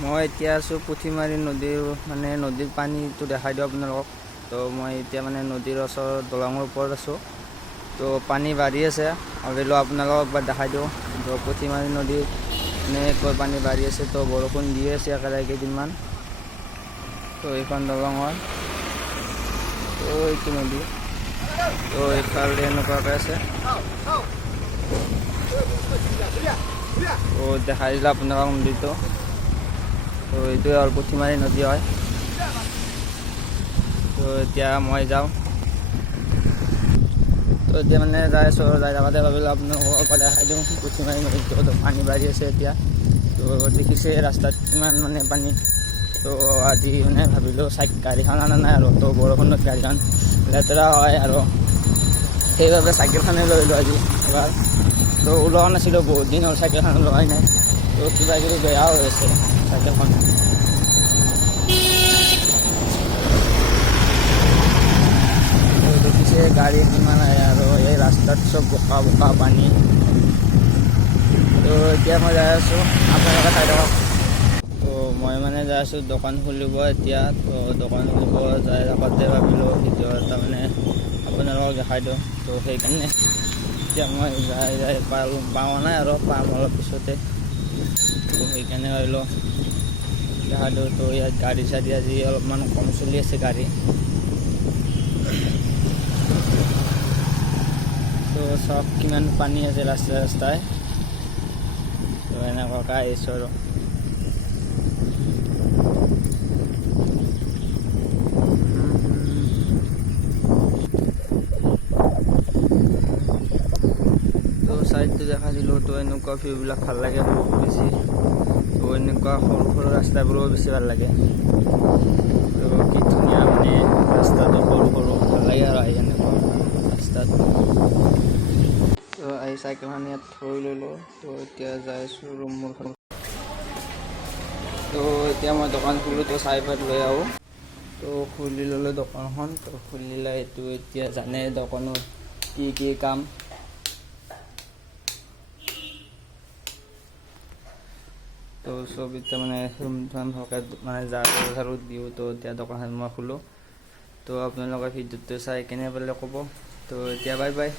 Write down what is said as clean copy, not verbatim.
মই এতিয়া আছোঁ পুঠিমাৰী নদীৰ নদীৰ পানীটো দেখাই দিওঁ আপোনালোকক। তো মই এতিয়া নদীৰ ওচৰত দলঙৰ ওপৰত আছোঁ। তো পানী বাঢ়ি আছে, ভাবিলোঁ আপোনালোকক একবাৰ দেখাই দিওঁ। তো পুঠিমাৰী নদীৰ এনেকৈ পানী বাঢ়ি আছে। তো বৰষুণ দি আছে একেলগে কেইদিনমান। তো এইখন দলং হয়, তো এইটো নদী। তো এইফালে এনেকুৱাকৈ আছে। তো দেখাই দিলোঁ আপোনালোকক নদীটো। তো এইটোৱে হ'ল পুঠিমাৰী নদী হয়। তো এতিয়া মই যাওঁ। তো এতিয়া যাই আছোঁ, যাই থাকোঁতে ভাবিলোঁ আপোনালোকক দেখাই দিওঁ পুঠিমাৰী নদীটো। তো পানী বাঢ়ি আছে এতিয়া। তো দেখিছে ৰাস্তাত কিমান পানী। তো আজি ভাবিলোঁ গাড়ীখন অনা নাই আৰু। তো বৰষুণত গাড়ীখন লেতেৰা হয় আৰু সেইবাবে চাইকেলখনে লৈ লওঁ আজি এবাৰ। তো ওলোৱা নাছিলোঁ, বহুত দিন হ'ল চাইকেলখন ওলোৱাই নাই। তো কিবা কিবি বেয়াও হৈ আছে চাইকেলখন। দেখিছে গাড়ী কিমান আহে আৰু এই ৰাস্তাত চব বোকা বোকা পানী। তো এতিয়া মই যাই আছোঁ, আপোনালোকে চাই থাকক। তো মই যাই আছোঁ দোকান খুলিব এতিয়া। তো দোকান খুলিব যাই থাকোঁতে ভাবিলোঁ ভিডিঅ' এটা আপোনালোকক দেখাই দিওঁ। তো সেইকাৰণে এতিয়া মই যাই পাওঁ নাই আৰু পাম অলপ পিছতে। তো সেইকাৰণে ভাবিলোঁ দেখাই দিওঁ। তো ইয়াত গাড়ী চাড়ী আজি অলপমান কম চলি আছে গাড়ী। তো চব কিমান পানী আছে ৰাস্তাই ৰাস্তাই। তো এনেকুৱাকৈ আহিছোঁ আৰু। তো চাইডটো দেখাই দিলোঁ। তো এনেকুৱা ভিউবিলাক ভাল লাগে বহুত বেছি। তো এনেকুৱা সৰু সৰু ৰাস্তাবোৰো বেছি ভাল লাগে। তো কি ধুনীয়া ৰাস্তাটো সৰু সৰু ভাল লাগে আৰু আহি এনেকুৱা ৰাস্তাত। তো আহি চাইকেলখন ইয়াত থৈ ল'লোঁ। তো এতিয়া যাই আছোঁ ৰুমৰ ফালে। তো এতিয়া মই দোকান খুলোঁ, তো চাই পাত লৈ আহোঁ। তো খুলি ল'লোঁ দোকানখন। তো খুলিলে এইটো এতিয়া জানে দোকানত কি কি কাম। তো চব এতিয়া ভালকৈ ঝাৰু দিওঁ। তো এতিয়া দোকানখন মই খোলোঁ। তো আপোনালোকে ভিডিঅ'টো চাই কেনে পালে ক'ব। তো এতিয়া বাই বাই।